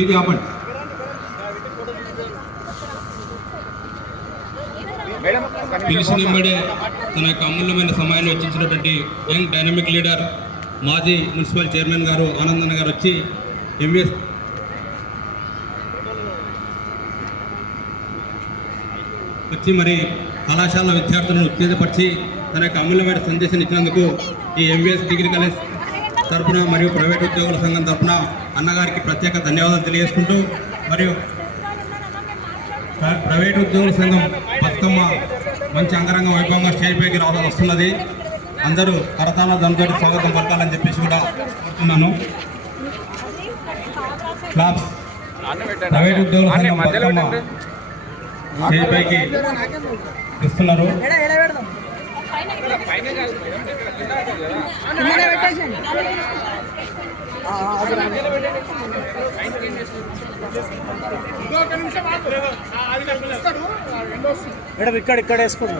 ఇది ఆపండి. పిలిచినెంబడే తన యొక్క అమూల్యమైన సమయాన్ని వెచ్చించినటువంటి యంగ్ డైనమిక్ లీడర్ మాజీ మున్సిపల్ చైర్మన్ గారు ఆనందన్న గారు వచ్చి మరి కళాశాల విద్యార్థులను ఉత్తేజపరిచి తన యొక్క అమూల్యమైన సందేశాన్ని ఇచ్చినందుకు ఈ ఎంవిఎస్ డిగ్రీ కాలేజ్ తరఫున మరియు ప్రైవేట్ ఉద్యోగుల సంఘం తరఫున అన్నగారికి ప్రత్యేక ధన్యవాదాలు తెలియజేసుకుంటూ, మరియు ప్రైవేట్ ఉద్యోగుల సంఘం బతుకమ్మ మంచి అంగరంగ వైభవంగా స్టేజ్ పైకి వస్తున్నది. అందరూ కరతాళ దంతోటి స్వాగతం పలకాలని చెప్పేసి కూడా కోరుతున్నాను. క్లాప్స్. ప్రైవేట్ ఉద్యోగుల సంఘం బతుకమ్మ స్టేజ్ పైకి ఇస్తున్నారు. ఇక్కడ వేసుకోండి.